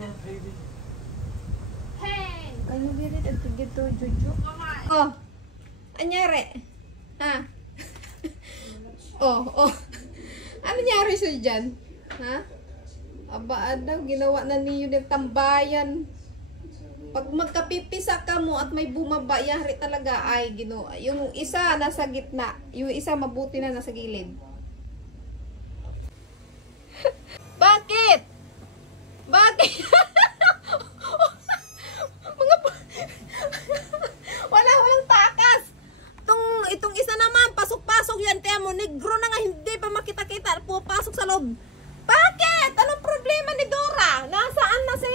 Hey! Ano birit at gito, Jojo? Oh, anyari? Ha? Oh. Ano nangyari siya dyan? Ha? Aba, daw, ginawa na niyo ng tambayan. Pag magkapipisa ka mo at may bumaba, yari talaga ay gino. Yung isa nasa gitna, yung isa mabuti na nasa gilid. Bakit? Bakit? Walang takas. Itong isa naman, pasok-pasok yan. Tiyan mo, negro na nga, hindi pa makita-kita. Pupasok sa loob. Bakit? Anong problema ni Dora? Nasaan na si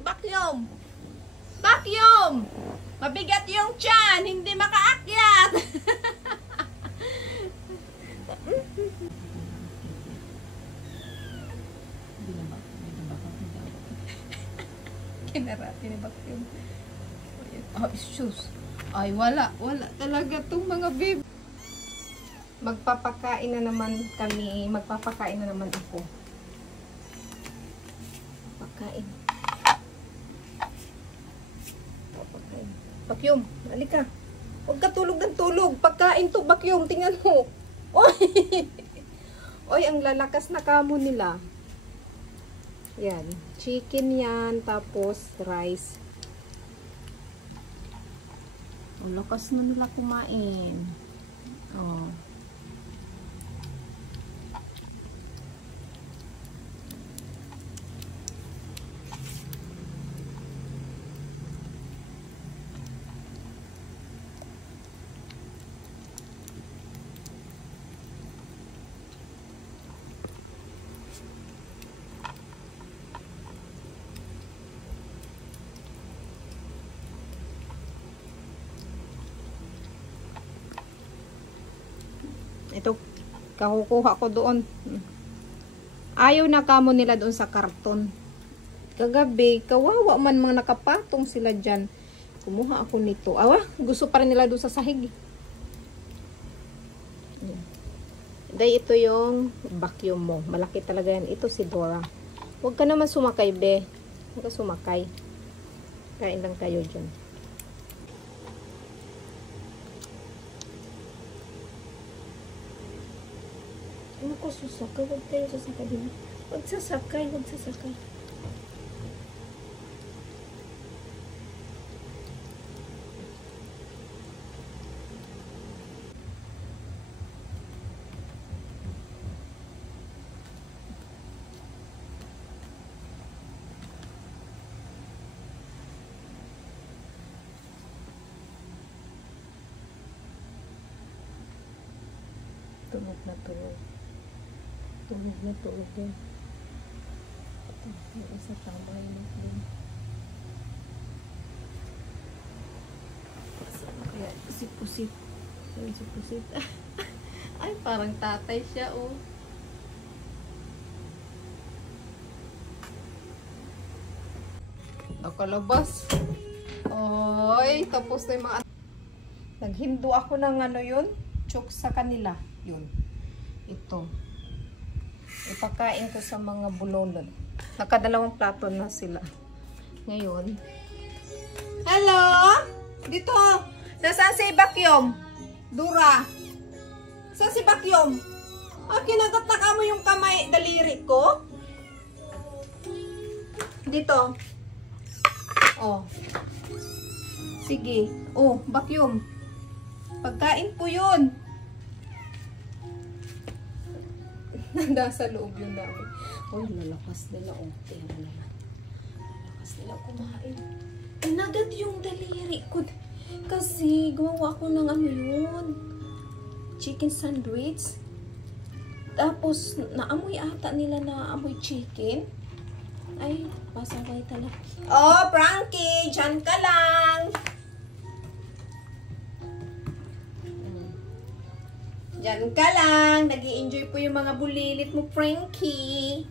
Bakyom? Bakyom! Mabigat yung tiyan, hindi makaakyat. Kinarati ni Bakyom. Oh, shoes. Ay, wala talaga itong mga babe. Magpapakain na naman kami. Magpapakain na naman ako. Pakain. Papakain. Bakyom, halika. Huwag ka tulog ng tulog. Pagkain to, Bakyom. Tingnan mo. Oy! Oy, ang lalakas na kamo nila. Yan. Chicken yan. Tapos rice. Ang lakas na nila kumain. Oh. Ito, kakukuha ko doon. Ayaw na kamo nila doon sa karton. Kagabi, kawawa man mga nakapatong sila dyan. Kumuha ako nito. Awa, gusto pa rin nila doon sa sahig. Dahil ito yung Bakyom mo. Malaki talaga yan. Ito si Dora. Huwag ka naman sumakay, be. Huwag ka sumakay. Kain lang kayo dyan. Ano ko susakay? Huwag tayo sasakay din. Huwag sasakay. Tulog na tulog. Tulog din. Yung isa tambay na din. Kaya sip-pusip. Ay, parang tatay siya, oh. Nakalabas. Oy, tapos na yung mga... Naghindo ako ng ano yun. Chok sa kanila. Yun. Ito. Ipakain ko sa mga bulolod. Nakadalawang plato na sila. Ngayon. Hello? Dito. Nasaan si Bakyom? Dura. Saan si Bakyom? Kinagat na ka mo yung kamay, daliri ko? Dito. Oh. Sige. Oh, Bakyom. Pagkain po yun. Nasa loob yung namin. Uy, lalakas nila. Oh, tira naman. Lalakas nila kumain. Nagat yung daliri ko. Kasi, gumawa ko ng ano yun. Chicken sandwich. Tapos, naamoy ata nila na amoy chicken. Ay, pasaway talaga. Oh, Frankie! Diyan ka lang! Diyan ka lang. Nag-i-enjoy po yung mga bulilit mo, Frankie.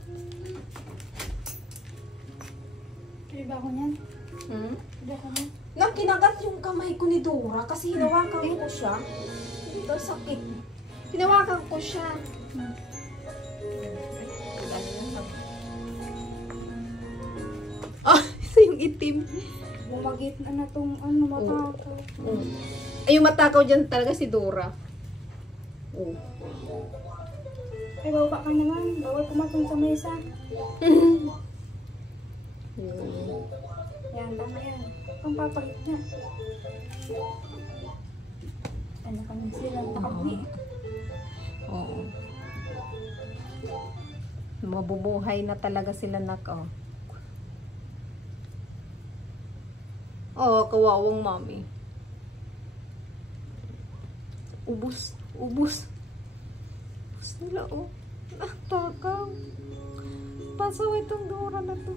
Pwede ba ako niyan? Pwede ako niyan? Kinagat yung kamay ko ni Dora kasi hinawakan ko siya. Ito, sakit. Hinawakan ko siya. itim. Bumagit na tong ano, mata ko. Oh. Ay, yung matakaw dyan talaga si Dora. Oh. Ay, baba ka naman. Bawal pumatong sa mesa. Yan, tama yan. Kung papalit na. Ano kami sila? Takagli. Oo. Mabubuhay na talaga sila nak, oh. Oh, kawawang mami. Ubus. Ubus nila, oh. Takaw. Pasaw itong Dora na to.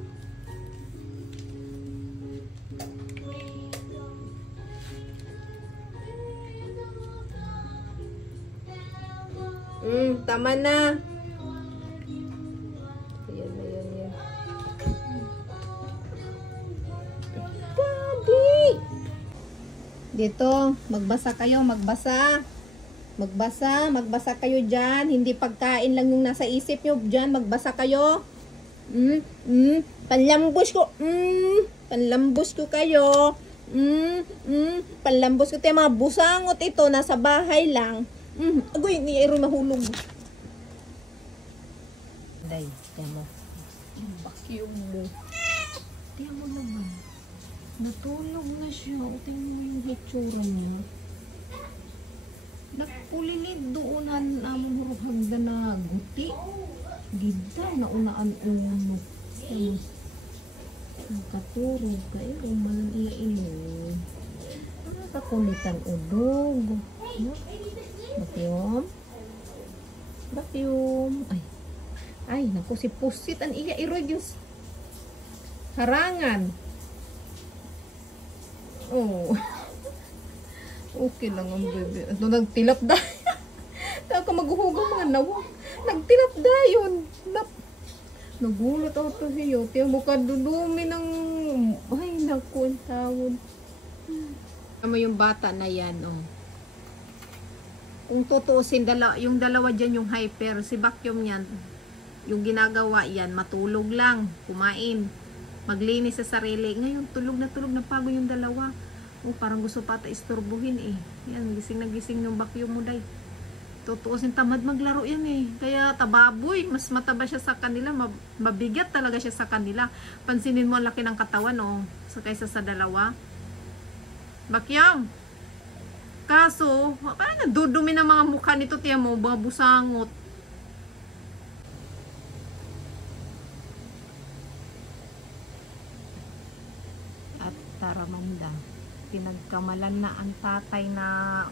Tama na. Ayan. Daddy! Dito, magbasa kayo, magbasa kayo dyan. Hindi pagkain lang yung nasa isip nyo dyan, magbasa kayo. Panlambos ko kayo. Panlambos ko tayo, mga busangot ito, nasa bahay lang. Agoy, ni Aero mahulog. Day, tiyan mo. Vacuum mo. Tiyan mo naman. Natulog na siya. O, tingnan mo yung hitsura niya. Nagpulilid doonan namon hurog hagda na guti. Gida na unaan uno. Nakaturog kayo. Umalang iya-ino. Nakakunitan udog. Vacuum. Ay, naku, si Pusit ang iya irog yung harangan. Oh. Okay lang ang bebe. Ito, nagtilap dahil. Taka maghuhugang mga nawang. Nagtilap dahil. Nagulat ako to siyo. Tiyan mo ka dudumi ng... Ay, naku, ang tawad. Tama yung bata na yan, oh. Kung tutuusin, yung dalawa dyan yung hyper, si vacuum yan, yung ginagawa yan, matulog lang, kumain, maglinis sa sarili. Ngayon, tulog na pagod yung dalawa. Oh, parang gusto pa ata istorbuhin eh. Yan, gising na gising yung vacuum mo day. Tutuusin, tamad maglaro yan eh. Kaya tababoy, mas mataba siya sa kanila, mabigat talaga siya sa kanila. Pansinin mo ang laki ng katawan, oh, kaysa sa dalawa. Vacuum! Kaso, parang nadudumi ng mga mukha nito, tiyan mo, mga busangot. At taramanda, pinagkamalan na ang tatay na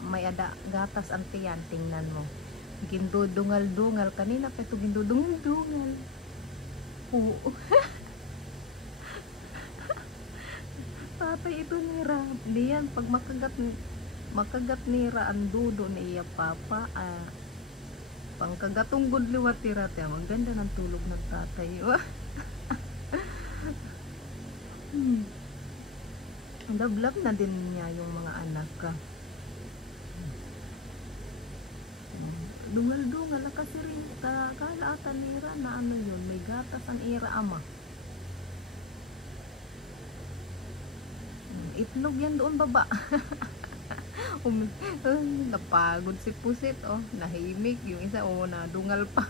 may gatas ang tiyan, tingnan mo. Gindudungal-dungal, kanina pa ito gindudungal-dungal. Oo. Tatay ito nira. Diyan, pag makagat nira ang dudo na iya papa, pangkagatong gudliwat tira tiya. Ang ganda ng tulog ng tatay. Love na din niya yung mga anak ka. Dungal-dungal kasi rin kalaatan nira na ano yun, may gatas ang ira ama. Itlog yan doon baba. Napagod si Pusit, oh, nahimik yung isa, oh, nadungal pa.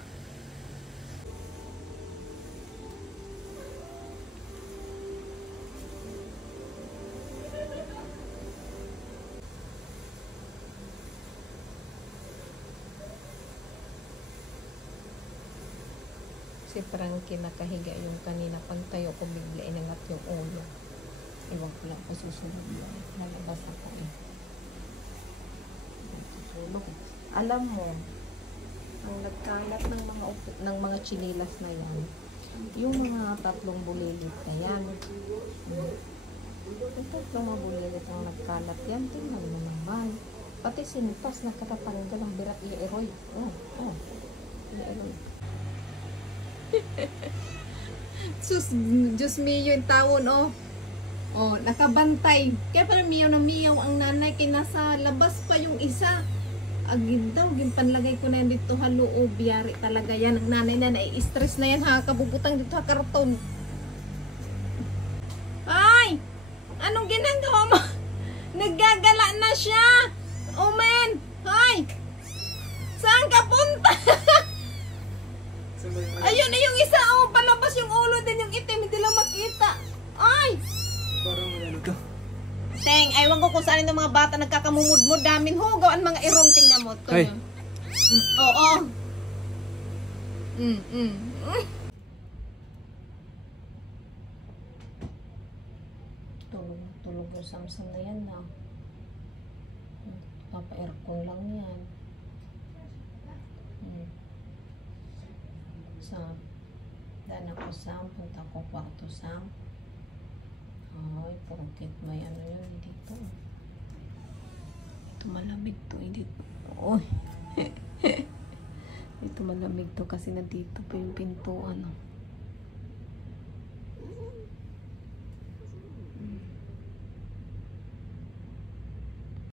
Si Frankie nakahiga yung kanina, pagtayo ko bigla inangat yung ulo. Iwan ko lang pa susunod yun. Nalabas ako eh. Alam mo, ang nagkalat ng mga chinilas na yan, yung mga tatlong bulilit na yan. Yung tatlong mga bulilit ang nagkalat yan, tingnan mo naman. Pati sintas na katatanggal ang birat i-eroy. I-eroy. Sus, Diyos mio yung tawon, oh. Oh, nakabantay. Kaya parang miyaw na miyaw ang nanay, kinasa labas pa yung isa. Agin daw, ginpanlagay ko na yan dito, haloob, biyari talaga yan. Ang nanay na nai-stress na yan, ha, kabubutang dito, ha, karton. Ay, Anong ginagawa mo? Naggagala na siya. Oh, man. Hoy. Saan ka punta? Ayun na yung isa. Oh, palabas yung ulo din yung itim. Hindi lang makita. Ay. Parang ano to. Teng, aywan ko kung saan yung mga bata nagkakamumudmud. Damin hugaw ang mga irong. Tingnan mo. Ito Ay. yun. Oo. Tulog yung Samsung na yan na. Papa-aircon lang yan. Sam. Dan ako Sam. Punta ko kwarto Sam. Ay, porkit may ano yun dito. Ito malamig to. Dito. Uy. Ito malamig to kasi nandito pa yung pintuan.